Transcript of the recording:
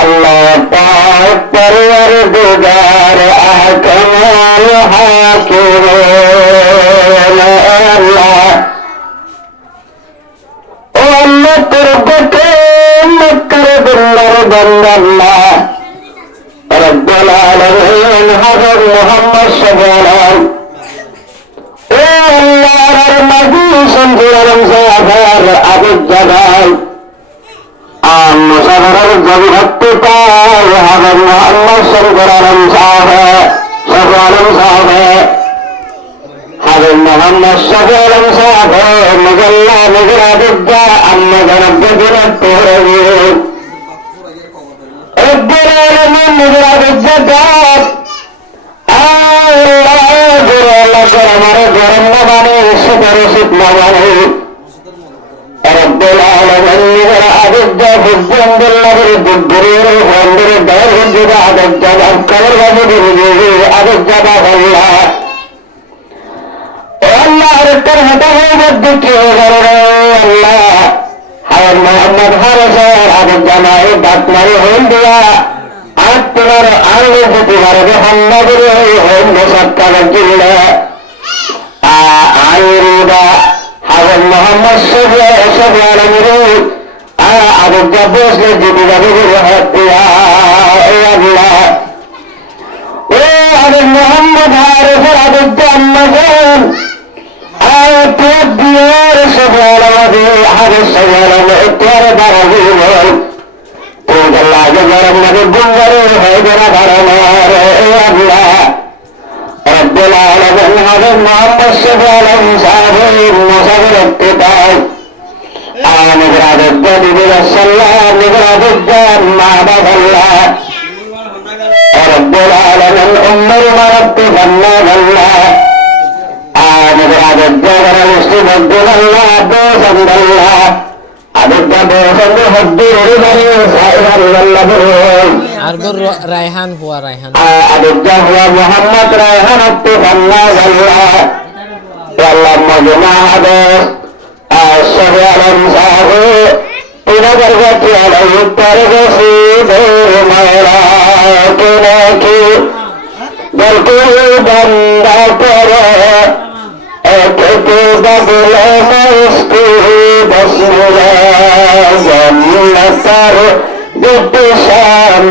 আল্লাহ পাক পরওয়ারদিগার আহকামুল হাকিম। আল্লাহ ও আল্লাহ তোর বকে মক্কার বন্দার বান্দা আল্লাহ রব্বুল আলামিন হযরত মুহাম্মদ সাল্লাল্লাহু ও আল্লাহর নবী সাল্লাল্লাহু আলাইহি আবদ জাগায় মুসাফিরের জগৎতে পায় হযরত মুহাম্মদ সাল্লাল্লাহু আলাইহি হযরত মুহাম্মদ সাল্লাল্লাহু আলাইহি মুজাল্লা মুজাদ্দা আম্মা জনাব জনাতে রব্বুল আলামিন মুজাদ্দা রব্বুল আলামিন আবদা হুজ্জান বিল্লাহির দুবুরের হন্দের দার হুজ্জা আবদা কবর বাবুদের আবদা আল্লাহ আল্লাহর তোর হতা হয়ে মধ্যে আল্লাহ হায় মোহাম্মদ হারসার আবদা নাই বাতমারি হল দিয়া আর তোমার আলো তোমার মোহাম্মদের হল সত্তার জিল্লা আয়ুরুদা হাজর মোহাম্মদ সাল্লাল্লাহু আবদা বসলে জীবিকাকে হাত দিয়া আল্লাহ ও হাজর মোহাম্মদ হারসার আবদা আম্মাজান তোর দিয়ার সাল্লাল্লাহু হাজর সাল্লাল্লাহু তোর বারাবি বল তোর লাগে গরম মানে বুঙ্গারে হয় গোরা ধরমার আল্লাহ রব্বুল আলামিন হযরত মুহাম্মদ সাল্লাল্লাহু আলাইহি মুসাফির ইত্তিবাই আনগরাদ দিবির সাল্লাল্লাহু আলাইহি মা'বাদাল্লাহ রব্বুল আলামিন উম্মর মারত বান্নাল্লাহ আনগরাদ জবর মুসলিম আব্দুল্লাহ আব্দুল্লাহ আবদা বসন্দ হদ্দুর বাড়ি সাইরাল্লাহ আরদুর রায়হান হুয়া রায়হান আবদা হুয়া মুহাম্মদ রায়হান আব্দুল্লাহ আল্লাহ মজমা আদে আশরাম সাহু ইনা বরগতি আলাই তারগসি দে মাওলা কুনাকি বলকু বন্দা করে একটু বাবুলা মাস্তি বসুলা জান্নাতার দুটি শান